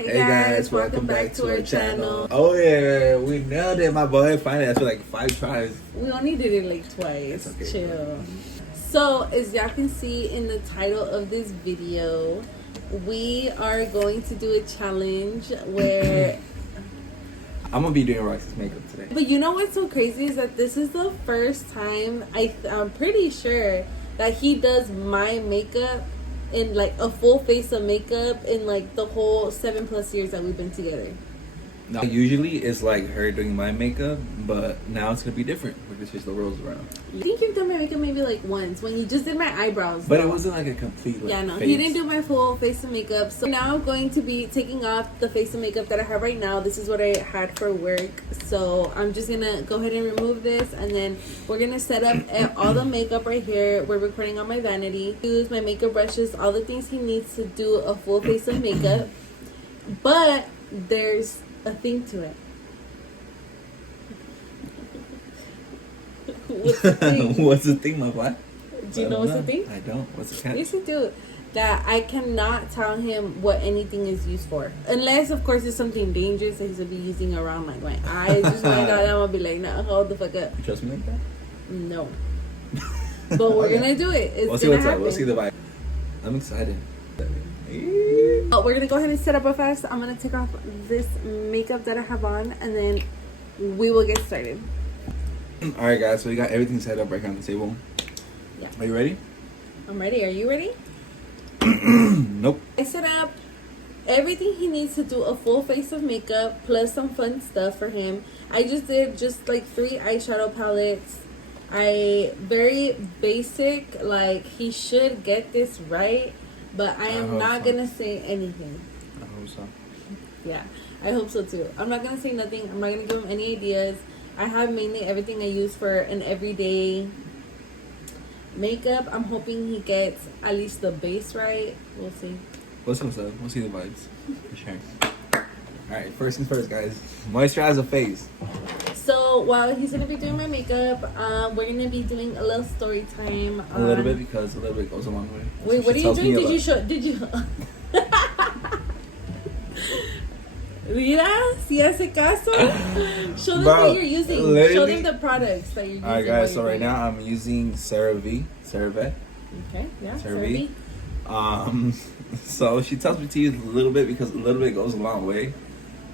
Hey guys, welcome back to our channel. Oh yeah, we nailed it, my boy. Finally, after like 5 tries. We only did it like twice. Okay, chill. So, as y'all can see in the title of this video, we are going to do a challenge where I'm gonna be doing Roxy's makeup today. But you know what's so crazy is that this is the first time I'm pretty sure that he does my makeup in like a full face of makeup in like the whole 7+ years that we've been together. Now, usually it's like her doing my makeup, but now it's gonna be different because she's the rolls around. I think you've done my makeup maybe like once when you just did my eyebrows. But it wasn't like a complete like, yeah, no, face. he didn't do my full face of makeup. So now I'm going to be taking off the face of makeup that I have right now. This is what I had for work. So I'm just gonna go ahead and remove this, and then we're gonna set up all the makeup right here. We're recording on my vanity. Use my makeup brushes, all the things he needs to do a full face of makeup. But there's a thing to it. What's the thing? What's the thing, my boy? Do you know what's the thing? I don't. What's the catch? Yes, you do. That I cannot tell him what anything is used for, unless of course it's something dangerous that he's gonna be using around like my eyes. Just like that, I'm gonna be like, nah, hold the fuck up. You trust me like that? No. But we're gonna do it. It's we'll see gonna what's happen. up. We'll see the vibe. I'm excited. Oh, we're gonna go ahead and set up real fast. I'm gonna take off this makeup that I have on, and then we will get started. All right, guys. So we got everything set up right here on the table. Yeah. Are you ready? I'm ready. Are you ready? Nope. I set up everything he needs to do a full face of makeup plus some fun stuff for him. I just did like 3 eyeshadow palettes. Very basic, like he should get this right, but I am not gonna say anything. I hope so. Yeah, I hope so too. I'm not gonna say nothing. I'm not gonna give him any ideas. I have mainly everything I use for an everyday makeup. I'm hoping he gets at least the base right. We'll see. We'll see what's up. We'll see the vibes. For sure. Alright, first things first, guys. Moisturize the face. So while he's gonna be doing my makeup, we're gonna be doing a little story time. A little bit, because a little bit goes a long way. Wait, what are you doing? Did you Mira, si hace caso. Show them what you're using. Show them the products that you're using. Alright, guys, so right now I'm using CeraVe. Okay, yeah, CeraVe. So she tells me to use a little bit because a little bit goes a long way.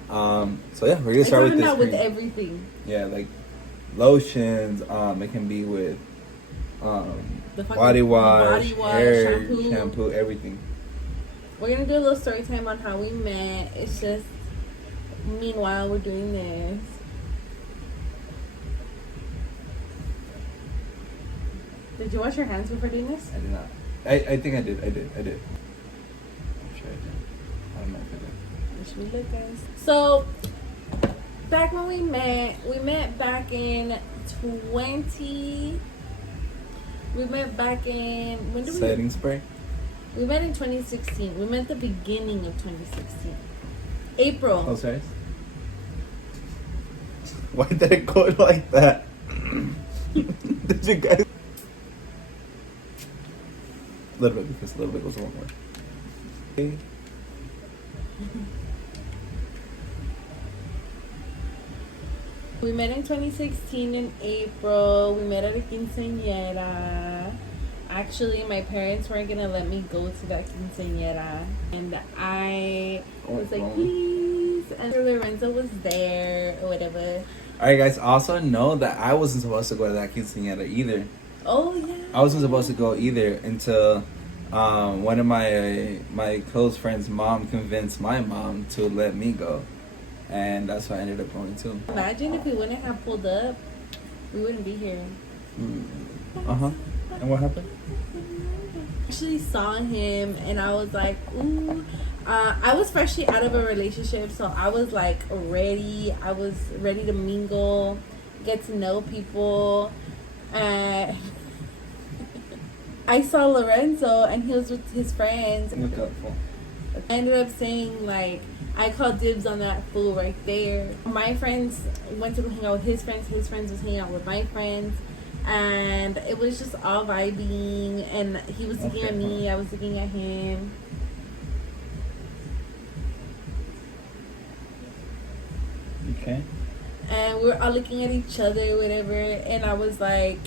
So yeah, we're gonna start with this. Not with everything. Yeah, like lotions. It can be with body wash, hair, shampoo, everything. We're gonna do a little story time on how we met. It's just meanwhile we're doing this. Did you wash your hands before doing this? I did not. I think I did. I'm sure I did. I don't know if I did. Wish we look, guys. So back when we met back in 20. We met back in when did Setting spray. We met in 2016. We met at the beginning of 2016. April. Oh, sorry. Why did it go like that? Did you guys? A little bit, because a little bit goes a long way. Okay. We met in 2016 in April. We met at a quinceañera. Actually, my parents weren't gonna let me go to that quinceañera, and I was like, please. And Lorenzo was there or whatever. Alright, guys. Also know that I wasn't supposed to go to that quinceañera either. Oh yeah. I wasn't supposed to go either until one of my close friends' mom convinced my mom to let me go, and that's why I ended up going too. Imagine if we wouldn't have pulled up, we wouldn't be here. And what happened? Actually saw him and I was like, ooh. I was freshly out of a relationship, so I was like ready. I was ready to mingle, get to know people. I saw Lorenzo and he was with his friends. I ended up saying like, I called dibs on that fool right there. My friends went to go hang out with his friends was hanging out with my friends. And it was just all vibing, and he was looking at me, I was looking at him. Okay. And we were all looking at each other, whatever. And I was like,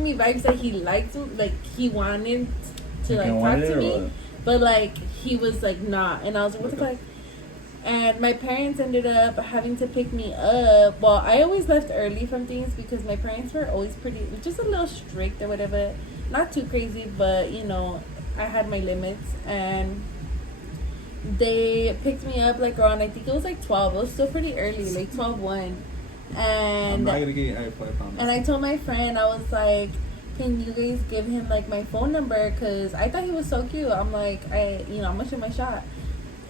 me vibes that he liked, like he wanted to like talk to me, but like he was like not. And I was like, what the fuck? And my parents ended up having to pick me up. Well, I always left early from things because my parents were always pretty, just a little strict or whatever. Not too crazy, but you know, I had my limits. And they picked me up like around, I think it was like 12. It was still pretty early, like 12:01. And I'm not gonna get you promise. And I told my friend, I was like, can you guys give him like my phone number? Because I thought he was so cute. I'm like, I'm gonna shoot my shot.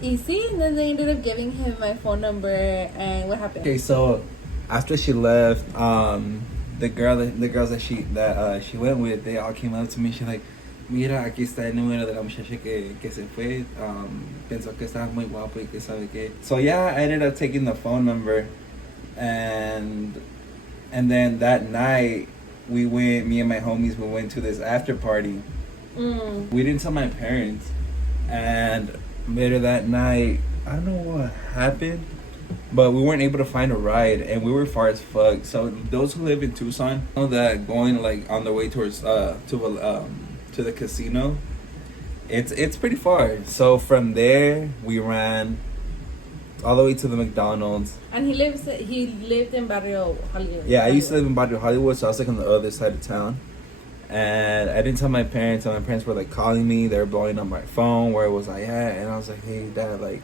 You see, and then they ended up giving him my phone number. And what happened? Okay, so after she left, the girls that she went with, they all came up to me. She's like, mira, aquí está el número de la muchacha que se fue. Pensó que estaba muy guapo y que sabe qué. So yeah, I ended up taking the phone number, and then that night me and my homies, we went to this after party. We didn't tell my parents, and later that night, I don't know what happened, but we weren't able to find a ride, and we were far as fuck. So those who live in Tucson know that going like on the way towards to the casino, it's pretty far. So from there we ran all the way to the McDonald's. And he lived in Barrio Hollywood. Yeah, I used to live in Barrio Hollywood, so I was like on the other side of town. And I didn't tell my parents, and my parents were like calling me. They were blowing up my phone. Where was I at? And I was like, hey, Dad, like.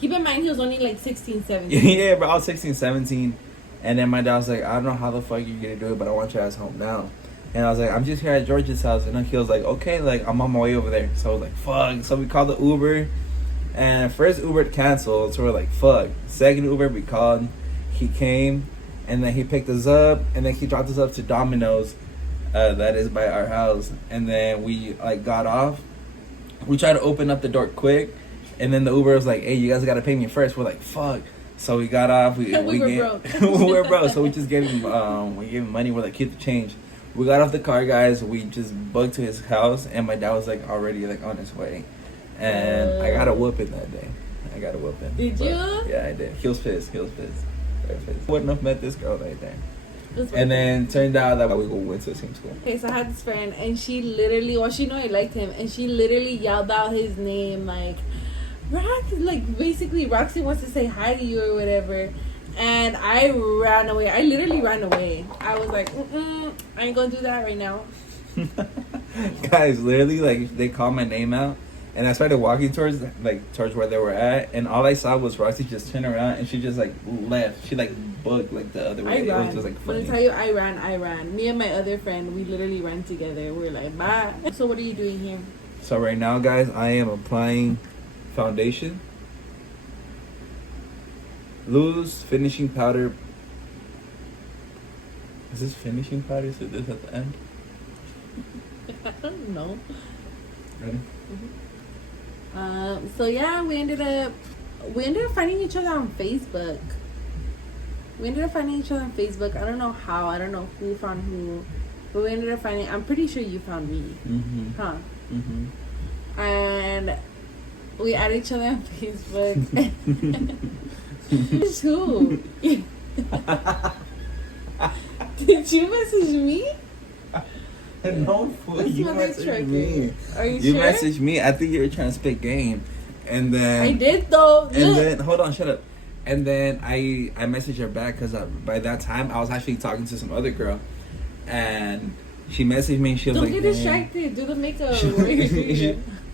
Keep in mind, he was only like 16, 17. Yeah, bro, I was 16, 17. And then my dad was like, I don't know how the fuck you're going to do it, but I want your ass home now. And I was like, I'm just here at George's house. And then he was like, okay, like, I'm on my way over there. So I was like, fuck. So we called the Uber. And first Uber canceled. So we're like, fuck. Second Uber we called. He came. And then he picked us up. And then he dropped us up to Domino's. That is by our house. And then we like got off. We tried to open up the door quick. And then the Uber was like, hey, you guys got to pay me first. We're like, fuck. So we got off. We were broke. We were broke. So we just gave him money. We're like, keep the change. We got off the car, guys. We just bugged to his house, and my dad was like already like on his way, and I got a whooping that day. Did you? Yeah, I did. He was pissed. Very pissed. Wouldn't have met this girl right there. And then turned out that we went to the same school. Okay, so I had this friend, and she literally, she knew I liked him, and she literally yelled out his name like, basically Roxy wants to say hi to you or whatever. And I ran away. I literally ran away. I was like, I ain't gonna do that right now. Guys, literally, like, they called my name out, and I started walking towards where they were at, and all I saw was Roxy just turn around, and she just, like, left. She, like, booked, like, the other way. I ran. It was just, like, funny. I'm gonna tell you, I ran. Me and my other friend, we literally ran together. We were like, bye. So what are you doing here? So right now, guys, I am applying foundation, loose finishing powder. Is this finishing powder? Is this at the end? I don't know. Ready? Mm-hmm. So yeah, we ended up finding each other on Facebook. I don't know how. I don't know who found who, but we ended up finding. I'm pretty sure you found me. Mm-hmm. Huh? Mm-hmm. And we added each other on Facebook. Who? Did you message me? No, fool. You messaged me. Are you You sure? messaged me. I think you were trying to spit game. And then I did though. And then hold on, shut up. And then I messaged her back because by that time I was actually talking to some other girl, and she messaged me. And she was Don't like, get distracted. Do the makeup.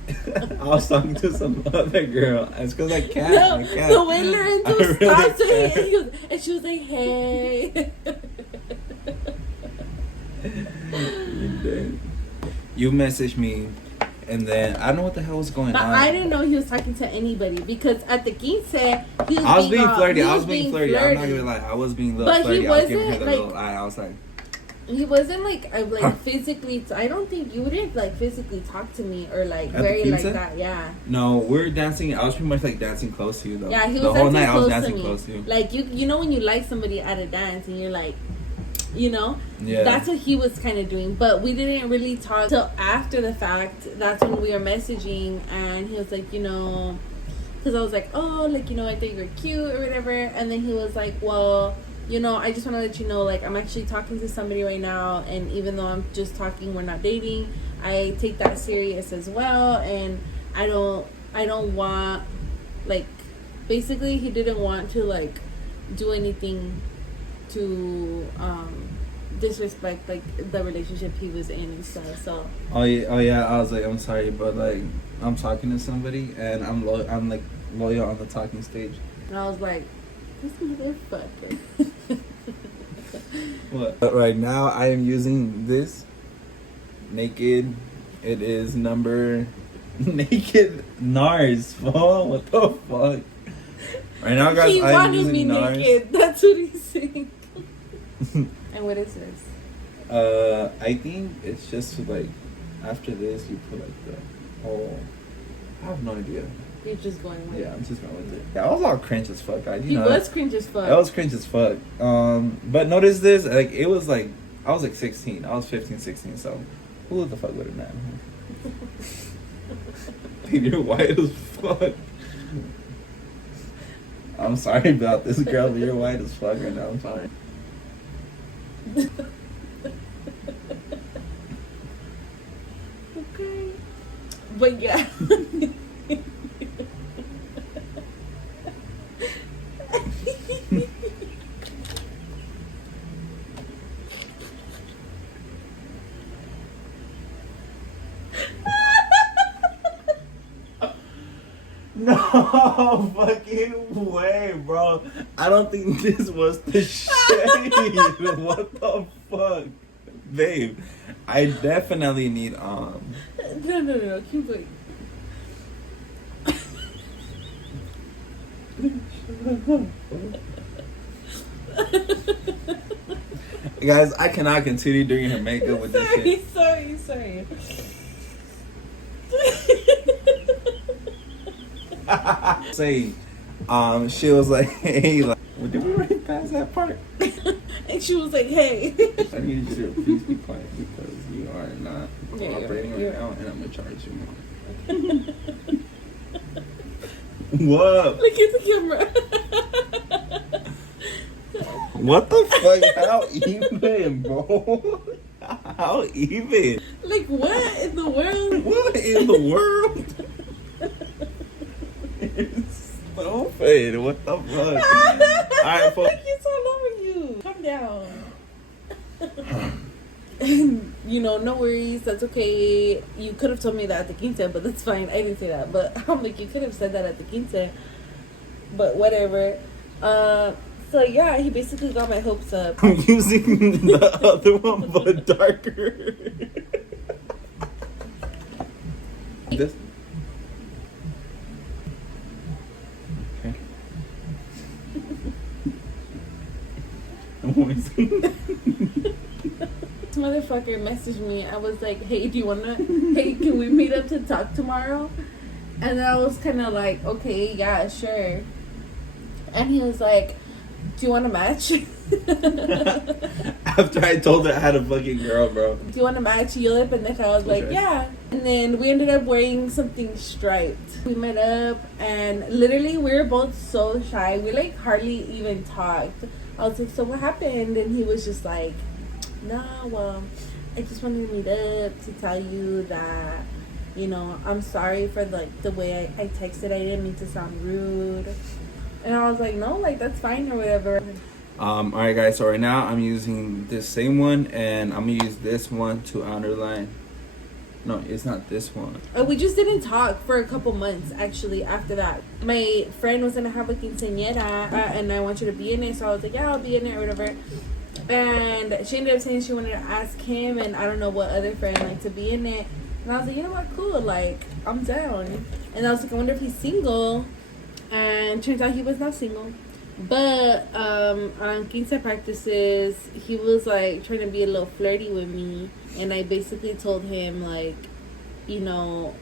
I was talking to some other girl. It's because I can't. No, I can't. the way Lorenzo really stopped her, can't. and she was like, "Hey." You did. You messaged me, and then I don't know what the hell was going But on. I didn't know he was talking to anybody because at the quince he was I was being flirty. I was being flirty. I'm not gonna lie. I was being a little But flirty. he I was giving her wasn't, the like, little eye. I was like, he wasn't like physically. I don't think you wouldn't like physically talk to me or like At very the like quince? that. Yeah. no, we're dancing. I was pretty much like dancing close to you though. Yeah, he was the whole dancing night. I was close dancing to me. close to you. Like you know when you like somebody at a dance and you're like, you know, Yeah. that's what he was kind of doing. But we didn't really talk till after the fact. That's when we were messaging, and he was like, you know, because I was like, oh, like, you know, I thought you were cute or whatever. And then he was like, well, you know, I just want to let you know, like, I'm actually talking to somebody right now, and even though I'm just talking, we're not dating, I take that serious as well, and I don't want, like, basically he didn't want to, like, do anything to disrespect, like, the relationship he was in and stuff. So oh yeah, I was like, I'm sorry, but like I'm talking to somebody and I'm like loyal on the talking stage. and I was like, this motherfucker. What? But right now I am using this naked. It is number naked NARS. Fool. What the fuck? Right now, guys, He I'm wanted using me NARS. naked. That's what he's saying. And what is this? I think it's just like after this you put like the whole. I have no idea. You're just going with Yeah, I'm just going with it. Yeah, I was all cringe as fuck. He was cringe as fuck. That was cringe as fuck. But notice this, like it was like I was like 16. I was 15, 16. So who the fuck would have known? Dude, you're white as fuck. I'm sorry about this, girl, but you're white as fuck right now. I'm sorry. Okay. But yeah. No fucking way, bro. I don't think this was the shade. What the fuck? Babe, I definitely need No, keep going. Guys, I cannot continue doing her makeup with this shit. Sorry. Say, she was like, hey, like, well, did we already pass that part? And she was like, hey. I need you to please be quiet because you are not cooperating right now, and I'm gonna charge you more. What? Look at the camera. What the fuck? How even, bro? How even? Like, what in the world? What in the world? It's stupid. What the fuck? Alright, Like, it's all over you. Calm down. You know, no worries. That's okay. You could have told me that at the quince, but that's fine. I didn't say that. But I'm like, you could have said that at the quince. But whatever. So yeah, he basically got my hopes up. I'm using the other one, but darker. This. Okay. This motherfucker messaged me. I was like, hey, can we meet up to talk tomorrow? And I was kind of like, okay, yeah, sure. And he was like, do you want to match? After I told her I had a fucking girl, bro. Do you want to match? Yo de pendeja. I was like, Okay. yeah. And then we ended up wearing something striped. We met up and literally we were both so shy. We like hardly even talked. I was like, so what happened? And he was just like, no, well, I just wanted to meet up to tell you that, you know, I'm sorry for like the way I texted. I didn't mean to sound rude. And I was like, no, like that's fine or whatever. Alright guys, so right now I'm using this same one and I'm gonna use this one to underline. No, it's not this one. We just didn't talk for a couple months actually after that. My friend was gonna have a quinceañera and I want you to be in it, so I was like, yeah, I'll be in it or whatever. And she ended up saying she wanted to ask him and I don't know what other friend like to be in it. And I was like, you know what, cool, like I'm down. And I was like, I wonder if he's single. And turns out he was not single. But on quince practices, he was like trying to be a little flirty with me, and I basically told him like, you know,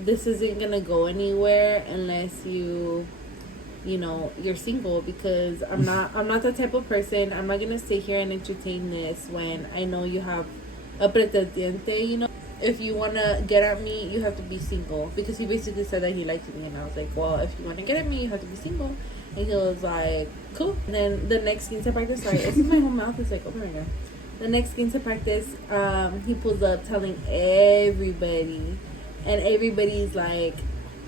this isn't gonna go anywhere unless you're single, because I'm not the type of person. I'm not gonna stay here and entertain this when I know you have a pretendiente, you know. if you want to get at me, you have to be single. Because he basically said that he liked me. And I was like, well, if you want to get at me, you have to be single. And he was like, cool. And then the next quince practice, sorry, this is my whole mouth is like, oh my god. The next quince practice, he pulls up telling everybody. And everybody's like,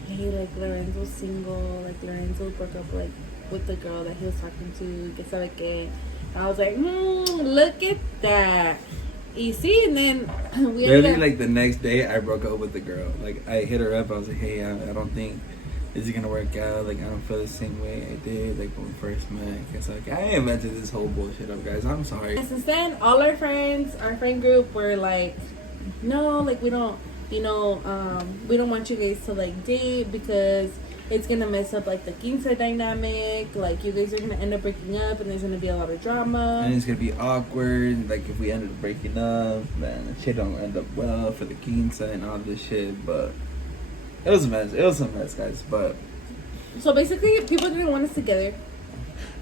hey, like, Lorenzo's single. Like, Lorenzo broke up, like, with the girl that he was talking to. Que sabe que. I was like, look at that. You see, and then we literally like the next day I broke up with the girl. Like I hit her up, I was like, hey, I don't think this is gonna work out. Like I don't feel the same way I did like when we first met. It's like I invented this whole bullshit up, guys. I'm sorry. And since then, all our friends, our friend group were like, no, like we don't, you know, we don't want you guys to like date because it's gonna mess up like the quince dynamic. Like you guys are gonna end up breaking up, and there's gonna be a lot of drama. And it's gonna be awkward. Like if we end up breaking up, man, the shit don't end up well for the quince and all this shit. But it was a mess. It was a mess, guys. But so basically, people didn't want us together.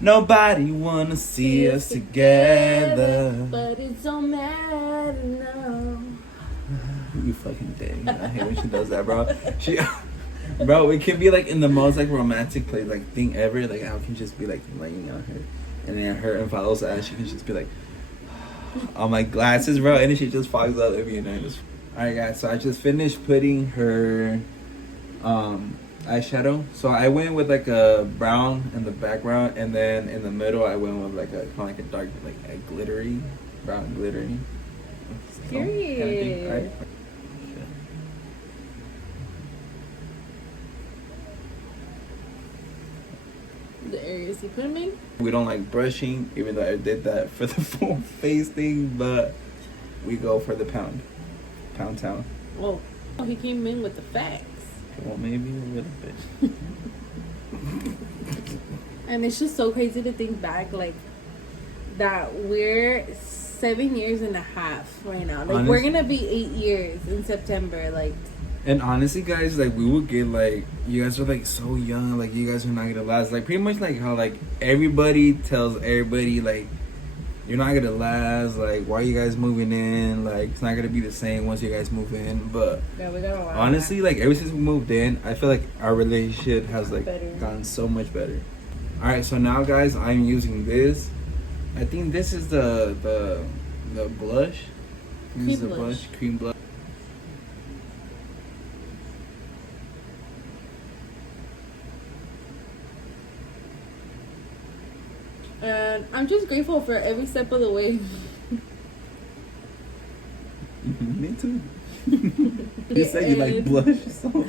Nobody wanna see us together. But it's so mad now. You fucking dang. I hate when she does that, bro. Bro, it can be like in the most like romantic play like thing ever. Like I can just be like laying on her, and then her and follows ass. She can just be like, on my glasses, bro, and then she just fogs up at me, and I just. Alright, guys. So I just finished putting her eyeshadow. So I went with like a brown in the background, and then in the middle I went with like a kind of like a dark, like a glittery, brown glittery. Period. Kind of thing, right? The areas you put them in. We don't like brushing, even though I did that for the full face thing, but we go for the pound town. Well, he came in with the facts. Well, maybe a little bit. And it's just so crazy to think back, like, that we're 7 years and a half right now. Like, we're gonna be 8 years in September, like. And honestly, guys, like, we would get, like, you guys are, like, so young, like, you guys are not gonna last. Like, pretty much, like, how, like, everybody tells everybody, like, you're not gonna last, like, why are you guys moving in? Like, it's not gonna be the same once you guys move in. But Yeah, we got a lot. honestly, like, ever since we moved in, I feel like our relationship has, like, Better. gotten so much better. Alright, so now, guys, I'm using this. I think this is the blush. This is the blush, cream blush. And I'm just grateful for every step of the way. Me too. You said you like blush, so.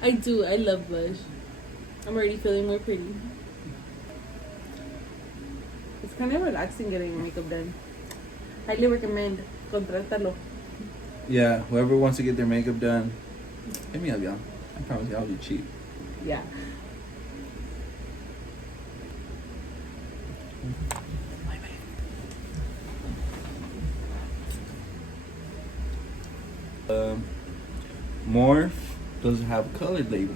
I do. I love blush. I'm already feeling more pretty. It's kind of relaxing getting your makeup done. Highly recommend. Contrátalo. Yeah, whoever wants to get their makeup done, hit me up, y'all. I promise you, I'll be cheap. Yeah. Morph doesn't have a colored label.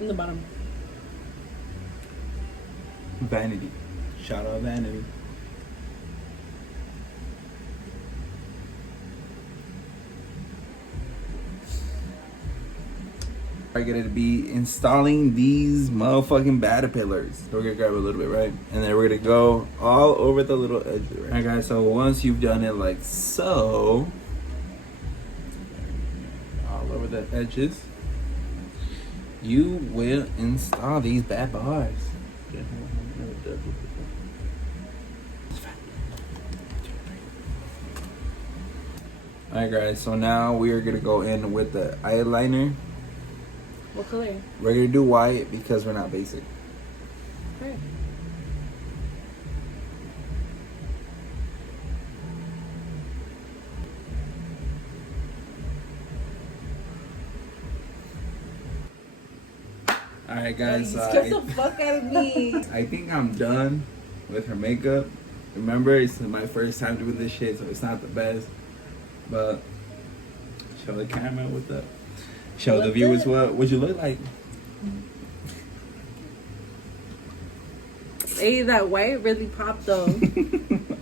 In the bottom. Vanity. Shout out Vanity. We're gonna be installing these motherfucking caterpillars. So we're gonna grab a little bit, right? And then we're gonna go all over the little edges, right? Alright, guys, so once you've done it like so, all over the edges, you will install these bad boys. Alright, guys, so now we are gonna go in with the eyeliner. What color? We're gonna do white because we're not basic. Okay. Alright, guys, Scared the fuck out of me. I think I'm done with her makeup. Remember, it's my first time doing this shit, so it's not the best. But show the camera what the show the viewers what you look like. Hey, that white really popped though.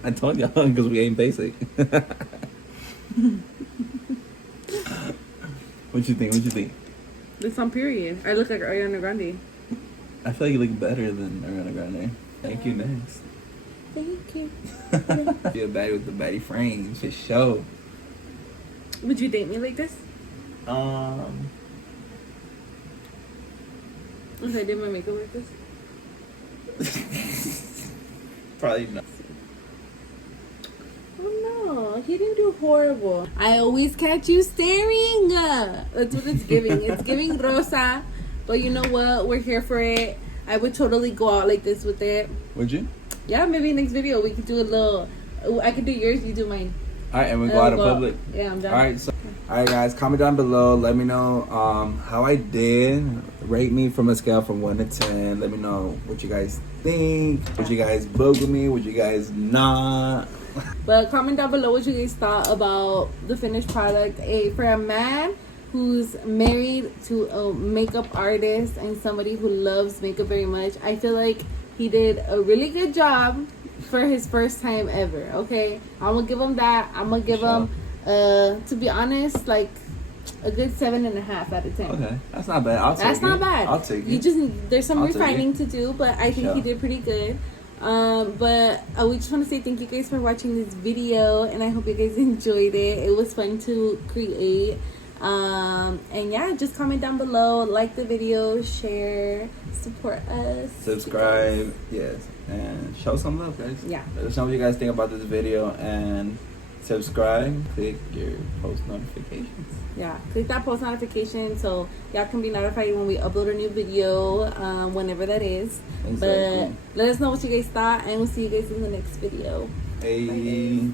I told y'all because we ain't basic. What you think? What you think? It's on period. I look like Ariana Grande. I feel like you look better than Ariana Grande. Thank you, next. Thank you. Be a baddie with the baddie frames for sure. Would you date me like this? If I did my makeup like this? Probably not. Oh no, he didn't do horrible. I always catch you staring. That's what it's giving. It's giving Rosa. But you know what? We're here for it. I would totally go out like this with it. Would you? Yeah, maybe next video we could do a little. I could do yours, you do mine. Alright, and we go out in public. Yeah, I'm done. Alright, guys, comment down below. Let me know how I did. Rate me from a scale from 1 to 10. Let me know what you guys think. Would you guys book with me? Would you guys not? But comment down below what you guys thought about the finished product. For a man who's married to a makeup artist and somebody who loves makeup very much, I feel like he did a really good job for his first time ever. Okay, I'm gonna give him that. I'm gonna give him to be honest, like a good 7.5 out of 10. Okay, that's not bad. That's not bad. I'll take it. You just there's some refining to do, but I think he did pretty good. But we just want to say thank you guys for watching this video, and I hope you guys enjoyed it. It was fun to create. And yeah, just comment down below, like the video, share, support us, subscribe, yes, and show some love, guys. Yeah, let us know what you guys think about this video, and subscribe, click your post notifications. Yeah, click that post notification so y'all can be notified when we upload a new video, whenever that is. Exactly. But let us know what you guys thought, and we'll see you guys in the next video. Hey. Bye.